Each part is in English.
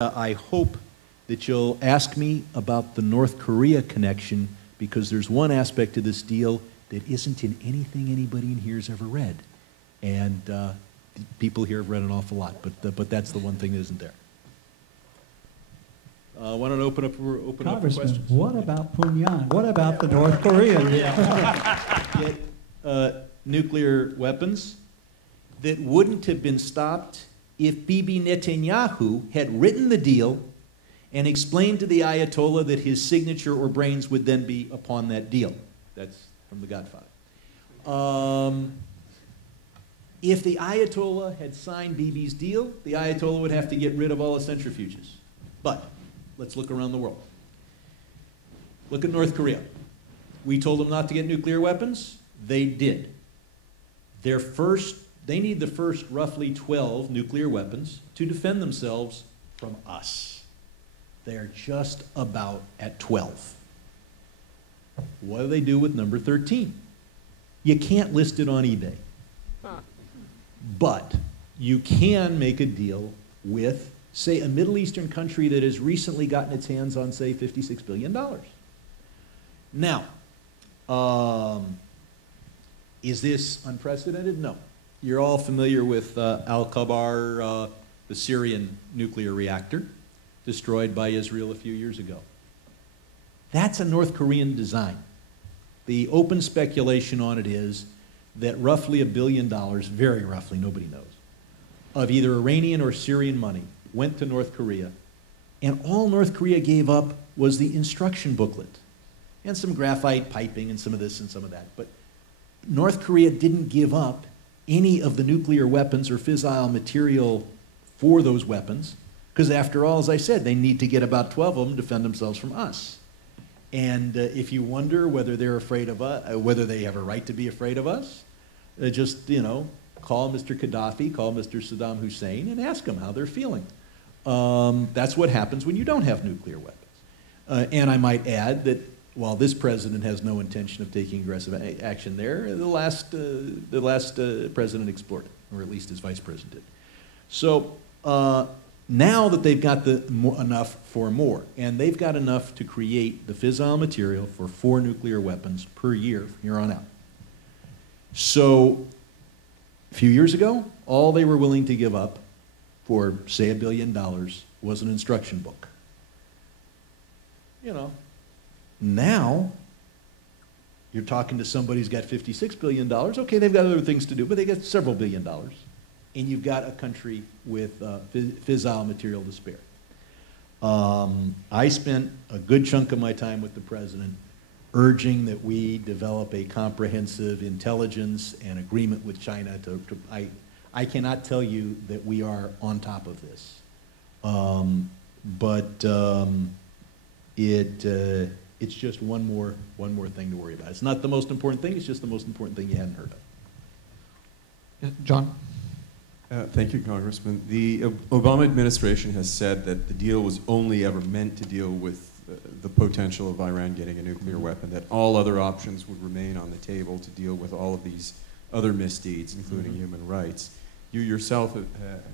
I hope that you'll ask me about the North Korea connection, because there's one aspect of this deal that isn't in anything anybody in here has ever read. And people here have read an awful lot, but that's the one thing that isn't there. Why don't I open up for questions? What about Pyongyang? What about the North Koreans? Get nuclear weapons that wouldn't have been stopped if Bibi Netanyahu had written the deal and explained to the Ayatollah that his signature or brains would then be upon that deal. That's from The Godfather. If the Ayatollah had signed Bibi's deal, the Ayatollah would have to get rid of all the centrifuges. But let's look around the world. Look at North Korea. We told them not to get nuclear weapons. They did. They need the first roughly 12 nuclear weapons to defend themselves from us. They're just about at 12. What do they do with number 13? You can't list it on eBay. But you can make a deal with, say, a Middle Eastern country that has recently gotten its hands on, say, $56 billion. Now, is this unprecedented? No. You're all familiar with Al-Kabar, the Syrian nuclear reactor, destroyed by Israel a few years ago. That's a North Korean design. The open speculation on it is that roughly $1 billion, very roughly, nobody knows, of either Iranian or Syrian money went to North Korea, and all North Korea gave up was the instruction booklet and some graphite piping and some of this and some of that. But North Korea didn't give up any of the nuclear weapons or fissile material for those weapons, because after all, as I said, they need to get about 12 of them to defend themselves from us. And if you wonder whether they're afraid of us, whether they have a right to be afraid of us, just, you know, call Mr. Gaddafi, call Mr. Saddam Hussein, and ask them how they're feeling. That's what happens when you don't have nuclear weapons. And I might add that while this president has no intention of taking aggressive action there, the last president explored it, or at least his vice president did. So now that they've got enough for more, and they've got enough to create the fissile material for 4 nuclear weapons per year from here on out. So a few years ago, all they were willing to give up for, say, $1 billion was an instruction book. You know, now you're talking to somebody who's got $56 billion. Okay, they've got other things to do, but they got several $1 billion. And you've got a country with fissile material to spare. I spent a good chunk of my time with the president urging that we develop a comprehensive intelligence and agreement with China. I cannot tell you that we are on top of this. It's just one more thing to worry about. It's not the most important thing, it's just the most important thing you hadn't heard of. Yeah, John? Thank you, Congressman. The Obama administration has said that the deal was only ever meant to deal with the potential of Iran getting a nuclear weapon, that all other options would remain on the table to deal with all of these other misdeeds, including human rights. You yourself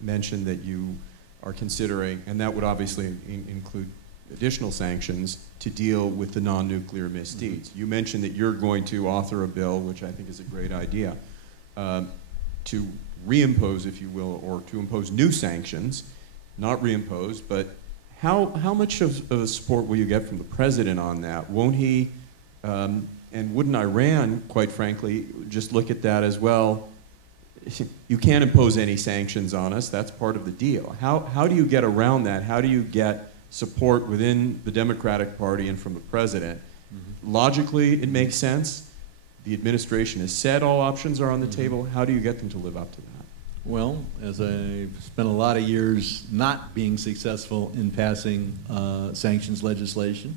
mentioned that you are considering, and that would obviously include additional sanctions to deal with the non-nuclear misdeeds. You mentioned that you're going to author a bill, which I think is a great idea, to reimpose, if you will, or to impose new sanctions, not reimpose, but how much of support will you get from the president on that? Won't he, and wouldn't Iran, quite frankly, just look at that as, well, you can't impose any sanctions on us, that's part of the deal. How do you get around that? How do you get support within the Democratic Party and from the president? Logically, it makes sense. The administration has said all options are on the table. How do you get them to live up to that? Well, as I've spent a lot of years not being successful in passing sanctions legislation,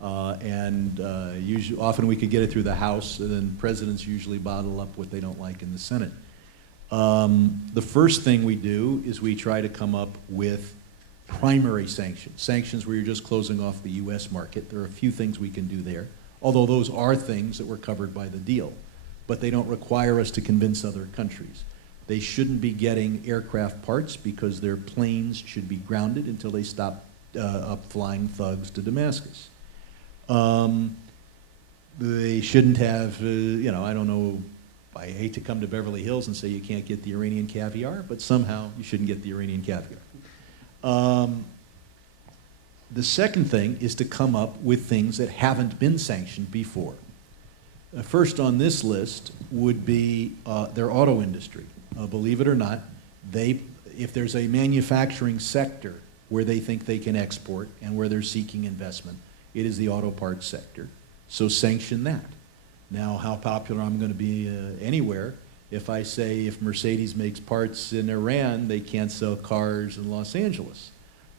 usually, often we could get it through the House, and then presidents usually bottle up what they don't like in the Senate. The first thing we do is we try to come up with primary sanctions, sanctions where you're just closing off the U.S. market. There are a few things we can do there, although those are things that were covered by the deal, but they don't require us to convince other countries. They shouldn't be getting aircraft parts because their planes should be grounded until they stop up flying thugs to Damascus. They shouldn't have, you know, I don't know, I hate to come to Beverly Hills and say you can't get the Iranian caviar, but somehow you shouldn't get the Iranian caviar. The second thing is to come up with things that haven't been sanctioned before. First on this list would be their auto industry. Believe it or not, if there's a manufacturing sector where they think they can export and where they're seeking investment, it is the auto parts sector. So sanction that. Now, how popular I'm going to be anywhere, if I say if Mercedes makes parts in Iran, they can't sell cars in Los Angeles.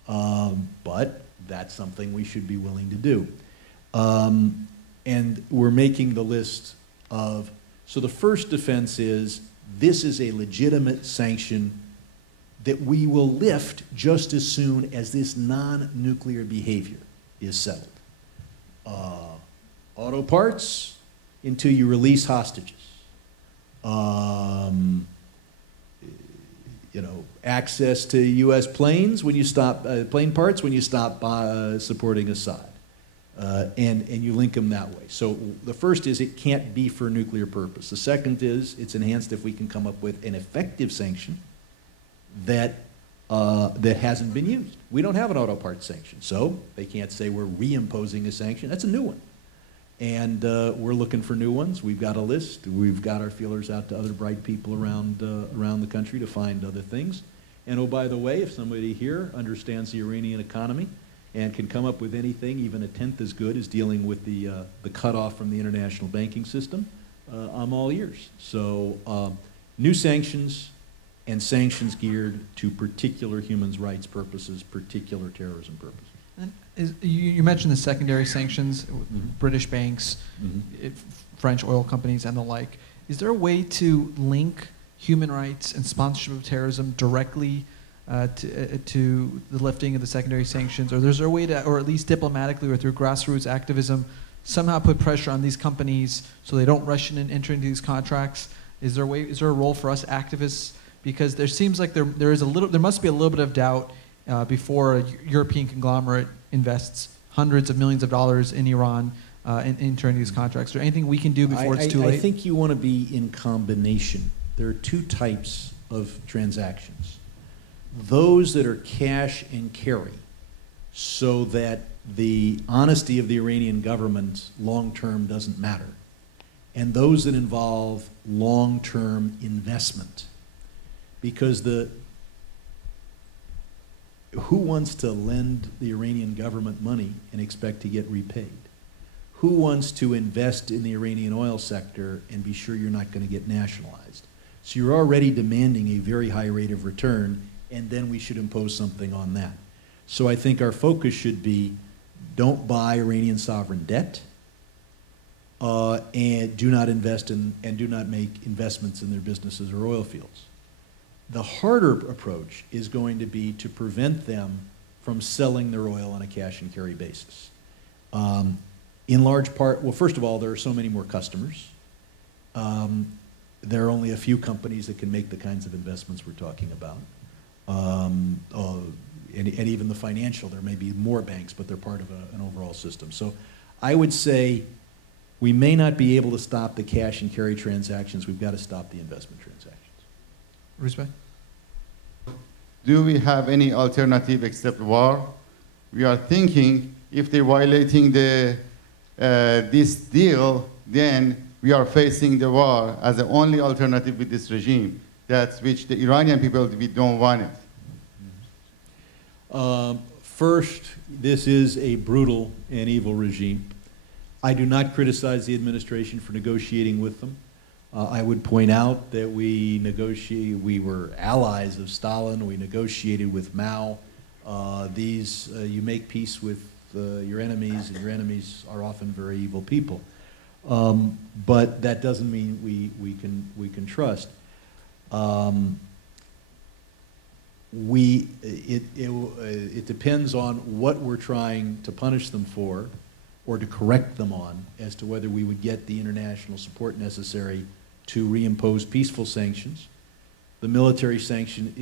But that's something we should be willing to do. And we're making the list of, so the first defense is, this is a legitimate sanction that we will lift just as soon as this non-nuclear behavior is settled. Auto parts, until you release hostages. You know, access to U.S. planes when you stop, plane parts when you stop supporting Assad. And you link them that way. So the first is it can't be for a nuclear purpose. The second is it's enhanced if we can come up with an effective sanction that, that hasn't been used. We don't have an auto parts sanction, so they can't say we're reimposing a sanction. That's a new one. And we're looking for new ones. We've got a list. We've got our feelers out to other bright people around, around the country to find other things. And oh, by the way, if somebody here understands the Iranian economy and can come up with anything, even a tenth as good as dealing with the cutoff from the international banking system, I'm all ears. So new sanctions and sanctions geared to particular human rights purposes, particular terrorism purposes. You mentioned the secondary sanctions, British banks, French oil companies, and the like. Is there a way to link human rights and sponsorship of terrorism directly to the lifting of the secondary sanctions? Or is there a way to, or at least diplomatically or through grassroots activism, somehow put pressure on these companies so they don't rush in and enter into these contracts? Is there a way? Is there a role for us activists? Because there seems like there must be a little bit of doubt before a European conglomerate invests hundreds of millions of dollars in Iran and entering these contracts. Is there anything we can do before it's too late? I think you want to be in combination. There are two types of transactions. Those that are cash and carry, so that the honesty of the Iranian government long-term doesn't matter. And those that involve long-term investment. Because who wants to lend the Iranian government money and expect to get repaid? Who wants to invest in the Iranian oil sector and be sure you're not going to get nationalized? So you're already demanding a very high rate of return, and then we should impose something on that. So I think our focus should be, don't buy Iranian sovereign debt, and do not invest in, and do not make investments in their businesses or oil fields. The harder approach is going to be to prevent them from selling their oil on a cash and carry basis. In large part, well, first of all, there are so many more customers. There are only a few companies that can make the kinds of investments we're talking about. And even the financial, there may be more banks, but they're part of an overall system. So I would say we may not be able to stop the cash and carry transactions. We've got to stop the investment transactions. Respect. Do we have any alternative except war? We are thinking if they're violating this deal, then we are facing the war as the only alternative with this regime. That's which the Iranian people, we don't want it. First, this is a brutal and evil regime. I do not criticize the administration for negotiating with them. I would point out that we were allies of Stalin, we negotiated with Mao. You make peace with your enemies, and your enemies are often very evil people. But that doesn't mean we can trust. It depends on what we're trying to punish them for or to correct them on as to whether we would get the international support necessary to reimpose peaceful sanctions The military sanction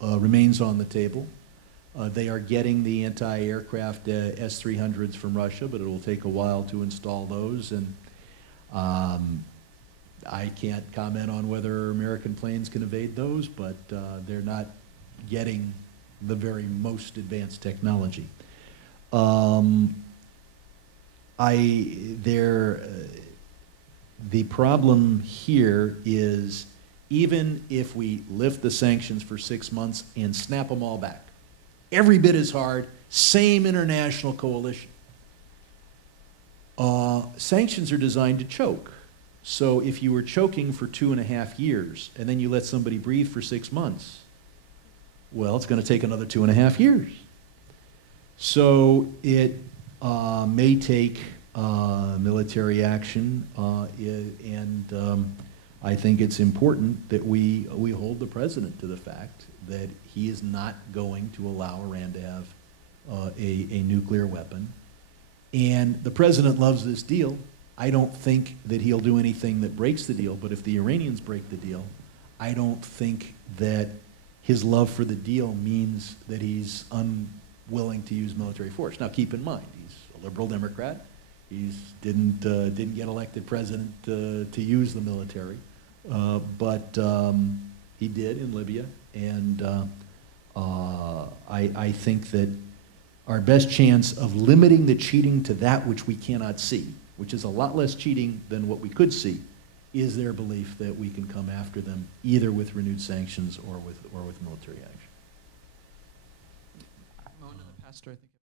remains on the table. They are getting the anti-aircraft S-300s from Russia, but it will take a while to install those. And I can't comment on whether American planes can evade those, but they're not getting the very most advanced technology. The problem here is, even if we lift the sanctions for 6 months and snap them all back, every bit as hard, same international coalition. Sanctions are designed to choke. So if you were choking for 2.5 years and then you let somebody breathe for 6 months, well, it's going to take another 2.5 years. So it may take military action, and I think it's important that we hold the president to the fact that he is not going to allow Iran to have a nuclear weapon. And the president loves this deal. I don't think that he'll do anything that breaks the deal, but if the Iranians break the deal, I don't think that his love for the deal means that he's unwilling to use military force. Now, keep in mind, he's a liberal Democrat. He didn't get elected president to use the military, but he did in Libya, and I think that our best chance of limiting the cheating to that which we cannot see, which is a lot less cheating than what we could see, is their belief that we can come after them either with renewed sanctions or with military action. Mona, the pastor, I think.